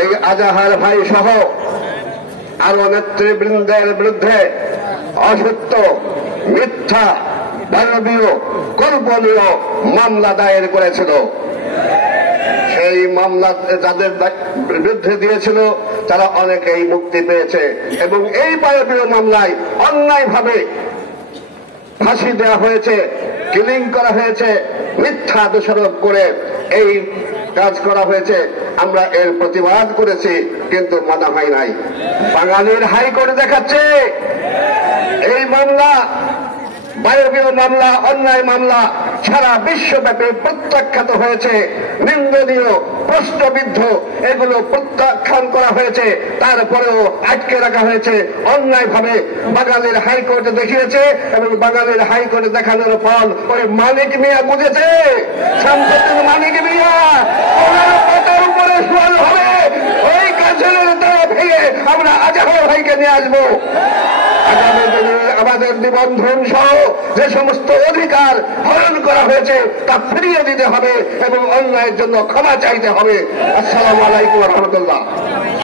এই আজাহার ভাই সহ আরো নেতৃবৃন্দের বিরুদ্ধে অসত্য, মিথ্যা, মানবীয়, কল্পনীয় মামলা দায়ের করেছিল। সেই মামলা যাদের বিরুদ্ধে দিয়েছিল তারা অনেকেই মুক্তি পেয়েছে এবং এই মানবীয় মামলায় অন্যায়ভাবে ফাঁসি দেওয়া হয়েছে, কিলিং করা হয়েছে, মিথ্যা দোষারোপ করে এই কাজ করা হয়েছে। আমরা এর প্রতিবাদ করেছি, কিন্তু মানা হয় নাই। বাঙালির হাইকোর্ট দেখাচ্ছে এই মামলা মানবীয় মামলা, অন্যায় মামলা সারা বিশ্বব্যাপী প্রত্যাখ্যাত হয়েছে, নিন্দনীয়, প্রশ্নবিদ্ধ, এগুলো প্রত্যাখ্যান করা হয়েছে। তারপরেও আটকে রাখা হয়েছে অন্যায়ভাবে। বাঙালির হাইকোর্টে দেখিয়েছে এবং বাঙালির হাইকোর্টে দেখানোর ফল ওই মানিক মিয়া বুঝেছে। শামসুদ্দিন মানিক মিয়া ওনার পাতার উপরে সোয়াল হবে, ওই কাছের তারা ভেঙে আমরা আজাহার ভাইকে নিয়ে আসবো। আগামী দিনে আমাদের নিবন্ধন সহ যে সমস্ত অধিকার হরণ করা হয়েছে তা ফিরিয়ে দিতে হবে এবং অন্যায়ের জন্য ক্ষমা চাইতে হবে। আসসালামু আলাইকুম ওয়া রাহমাতুল্লাহ।